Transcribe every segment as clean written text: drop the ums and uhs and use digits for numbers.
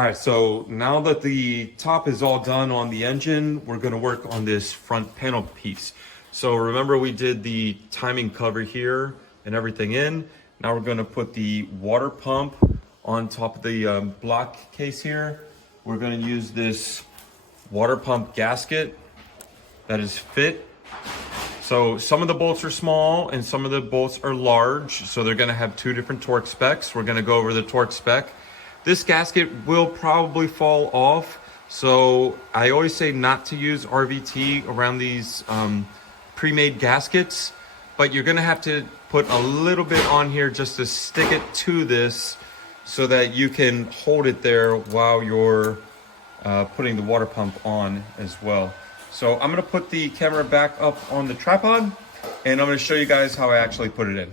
All right, so now that the top is all done on the engine, we're gonna work on this front panel piece. So remember we did the timing cover here and everything in. Now we're gonna put the water pump on top of the block case here. We're gonna use this water pump gasket that is fit. So some of the bolts are small and some of the bolts are large. So they're gonna have two different torque specs. We're gonna go over the torque spec. This gasket will probably fall off. So I always say not to use RVT around these pre-made gaskets, but you're gonna have to put a little bit on here just to stick it to this so that you can hold it there while you're putting the water pump on as well. So I'm gonna put the camera back up on the tripod and I'm gonna show you guys how I actually put it in.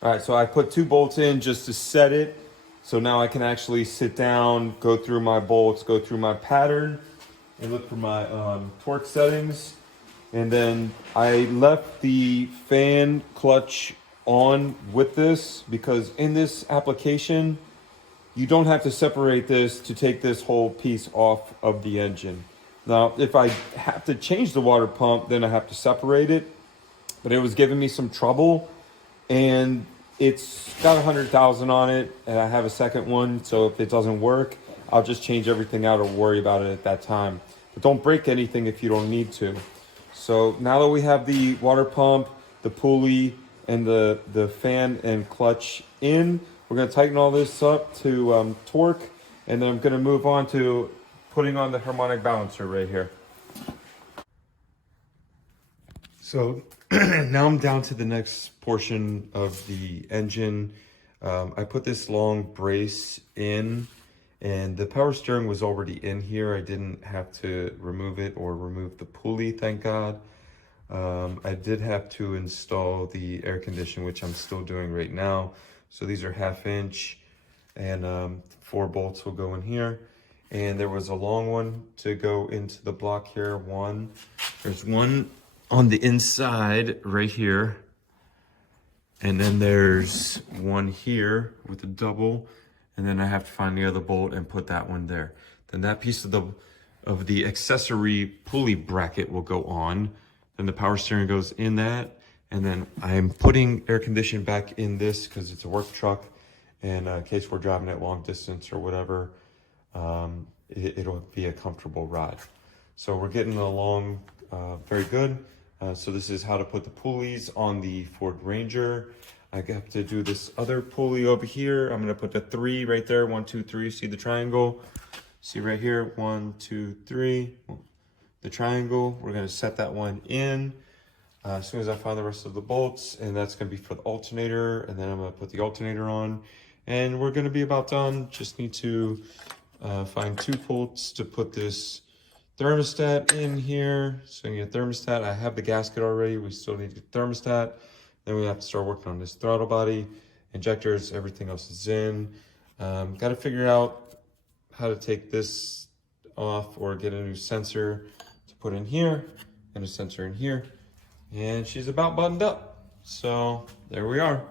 All right, so I put 2 bolts in just to set it. So now I can actually sit down, go through my bolts, go through my pattern, and look for my torque settings. And then I left the fan clutch on with this because in this application, you don't have to separate this to take this whole piece off of the engine. Now, if I have to change the water pump, then I have to separate it. But it was giving me some trouble. And it's got 100,000 on it, and I have a second one, so if it doesn't work, I'll just change everything out or worry about it at that time. But don't break anything if you don't need to. So now that we have the water pump, the pulley, and the fan and clutch in, we're gonna tighten all this up to torque, and then I'm gonna move on to putting on the harmonic balancer right here. So now I'm down to the next portion of the engine. I put this long brace in and the power steering was already in here. I didn't have to remove it or remove the pulley, thank God. I did have to install the air conditioning, which I'm still doing right now. So these are 1/2 inch and 4 bolts will go in here. And there was a long one to go into the block here. There's one on the inside right here, and then there's one here with a double, and then I have to find the other bolt and put that one there. Then that piece of the accessory pulley bracket will go on, then the power steering goes in that, and then I'm putting air conditioning back in this because it's a work truck, and in case we're driving it long distance or whatever, it'll be a comfortable ride. So we're getting along very good. So this is how to put the pulleys on the Ford Ranger. I have to do this other pulley over here. I'm gonna put the 3 right there, 1, 2, 3. See the triangle? See right here, 1, 2, 3. The triangle, we're gonna set that one in as soon as I find the rest of the bolts, and that's gonna be for the alternator, and then I'm gonna put the alternator on, and we're gonna be about done. Just need to find 2 bolts to put this thermostat in here. So you get thermostat. I have the gasket already. We still need the thermostat. Then we have to start working on this throttle body, injectors, everything else is in. Got to figure out how to take this off or get a new sensor to put in here and a sensor in here. And she's about buttoned up. So there we are.